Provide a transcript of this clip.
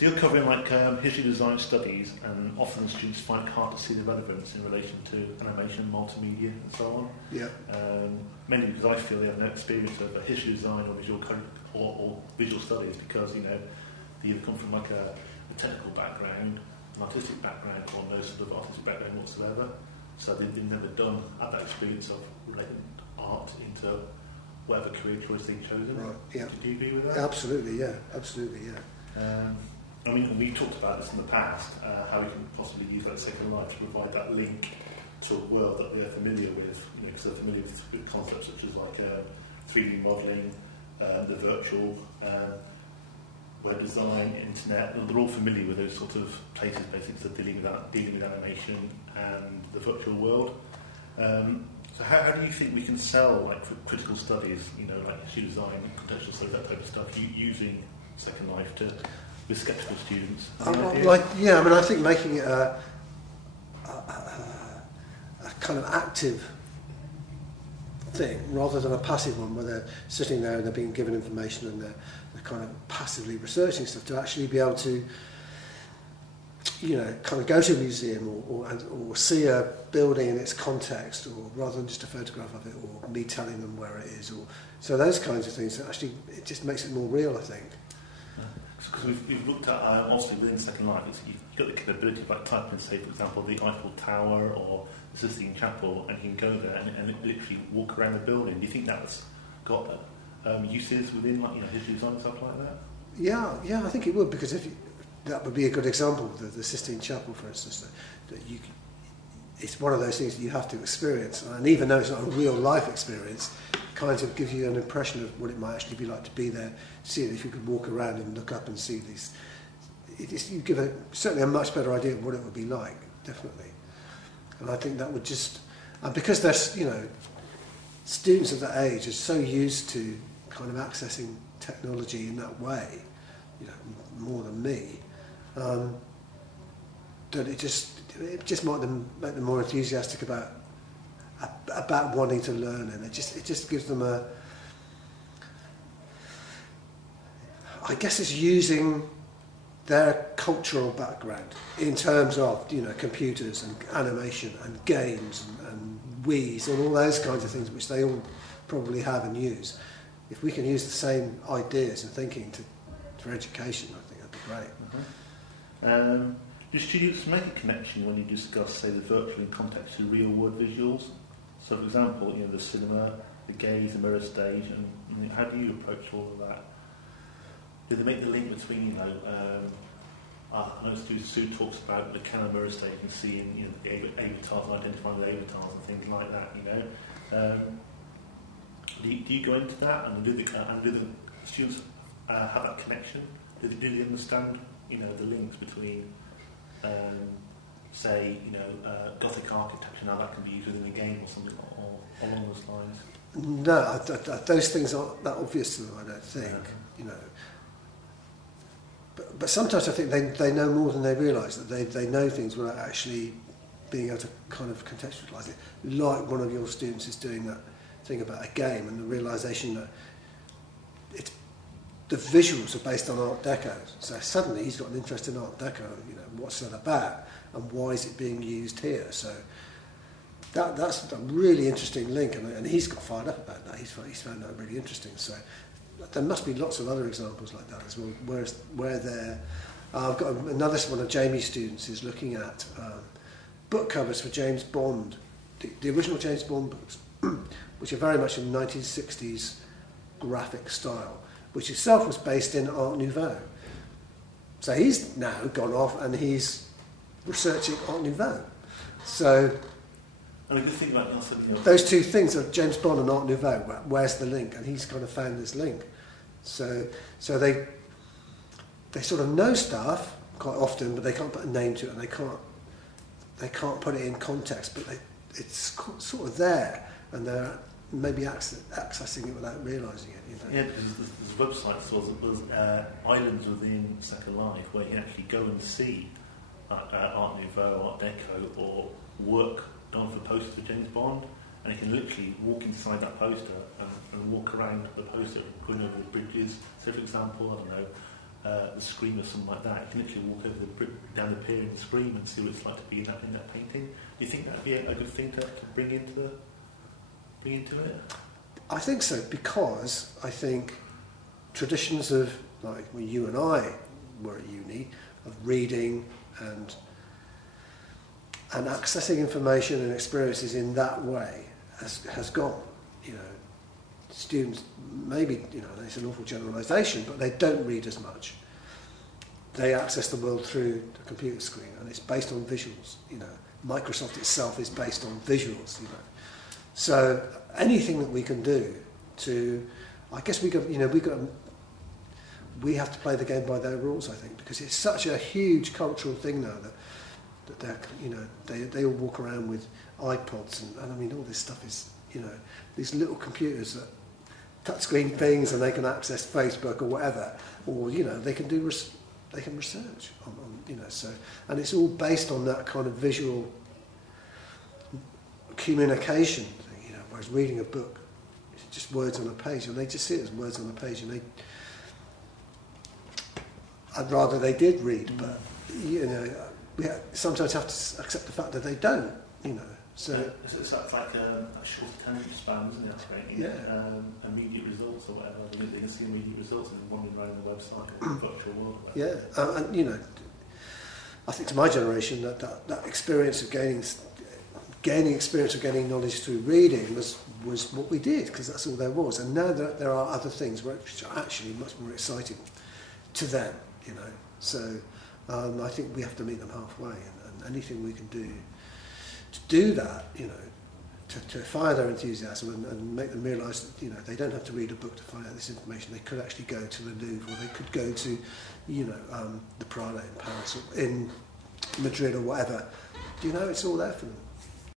So you're covering like history design studies, and often students find it hard to see the relevance in relation to animation, multimedia, and so on. Yeah. Mainly because I feel they have no experience of a history design or or visual studies, because they either come from like a technical background, an artistic background, or no sort of artistic background whatsoever. So they've never had that experience of relating art into whatever career choice they've chosen. Right. Yeah. Do you agree with that? Absolutely. Yeah. Absolutely. Yeah. I mean, we talked about this in the past, how we can possibly use that Second Life to provide that link to a world that we're familiar with, because they're familiar with concepts such as like 3D modelling, the virtual, web design, internet. They're all familiar with those sort of places, basically, that dealing with animation and the virtual world. So how do you think we can sell, like, for critical studies, like history design, contextual studies, that type of stuff, using Second Life with sceptical students? I think making it a kind of active thing rather than a passive one, where they're sitting there and they're being given information and they're kind of passively researching stuff, to actually be able to kind of go to a museum or see a building in its context, or rather than just a photograph of it, or me telling them where it is, or so those kinds of things. Actually, it just makes it more real, I think. Because we've looked at, obviously within Second Life, you've got the capability of like typing in, say, for example, the Eiffel Tower or the Sistine Chapel, and you can go there and literally walk around the building. Do you think that's got uses within history design and stuff like that? Yeah, I think it would, because that would be a good example. The Sistine Chapel, for instance, it's one of those things that you have to experience, and even though it's not a real life experience, kind of gives you an impression of what it might actually be like to be there, see it. If you could walk around and look up and see these, you give certainly a much better idea of what it would be like, definitely. And I think that would and because they're, students of that age are so used to kind of accessing technology in that way, more than me, that it just might make them more enthusiastic about wanting to learn, and it just gives them I guess it's using their cultural background in terms of computers and animation and games and Wii's and all those kinds of things, which they all probably have and use. If we can use the same ideas and thinking for education, I think that'd be great. Mm-hmm. Do students make a connection when you discuss, say, the virtual in context to real-world visuals? So, for example, the cinema, the gaze, the mirror stage, and how do you approach all of that? Do they make the link between, I know Sue talks about the camera mirror stage and seeing the avatars and identifying the avatars and things like that, Do you go into that, and do the students have that connection? Do they understand, the links between, say, Gothic architecture, and how that can be used within the game or something along those lines? No, those things aren't that obvious to them, I don't think. But sometimes I think they know more than they realise, that they know things without actually being able to kind of contextualise it. Like one of your students is doing that thing about a game, and the realisation that the visuals are based on Art Deco. So suddenly he's got an interest in Art Deco. What's that about, and why is it being used here? So that's a really interesting link, and he's got fired up about that. He's found that really interesting. So there must be lots of other examples like that as well, where they're... I've got another one of Jamie's students is looking at book covers for James Bond, the original James Bond books, which are very much in the 1960s graphic style, which itself was based in Art Nouveau. So he's now gone off and he's researching Art Nouveau. So and a good thing about those two things are James Bond and Art Nouveau. Where's the link? And he's kind of found this link. So they sort of know stuff quite often, but they can't put a name to it, and they can't put it in context. But it's sort of there, and they're maybe accessing it without realising it. Yeah, there's websites, there's islands within Second Life where you can actually go and see Art Nouveau, Art Deco, or work done for posters for James Bond, and you can literally walk inside that poster and walk around the poster, going over the bridges. So, for example, I don't know, the screen or something like that, you can literally walk over down the pier in the screen and see what it's like to be in that painting. Do you think that would be a good thing to bring into it? I think so, because I think traditions of, like when you and I were at uni, of reading and accessing information and experiences in that way has gone. You know, students, maybe, you know, it's an awful generalisation, but they don't read as much. They access the world through the computer screen, and it's based on visuals. You know, Microsoft itself is based on visuals. You know, so anything that we can do to, I guess we have to play the game by their rules. I think, because it's such a huge cultural thing now that they're, you know, they all walk around with iPods and I mean all this stuff is, you know, these little computers that touchscreen things, and they can access Facebook or whatever, or you know they can research on you know, so, and it's all based on that kind of visual communication thing, you know, whereas reading a book, it's just words on a page, and they just see it as words on a page, and I'd rather they did read, but you know, we sometimes have to accept the fact that they don't, you know. So it's like a short attention span, isn't it? Right? Yeah. Immediate results or whatever. They can see immediate results and wandering around the website or the virtual world. Yeah, and you know, I think to my generation that experience of gaining experience of gaining knowledge through reading was what we did, because that's all there was. And now there are other things which are actually much more exciting to them, you know. So I think we have to meet them halfway, and anything we can do to do that, you know, to fire their enthusiasm and make them realise that, you know, they don't have to read a book to find out this information. They could actually go to the Louvre, or they could go to, you know, the Prado in Paris or in Madrid or whatever. Do you know, it's all there for them.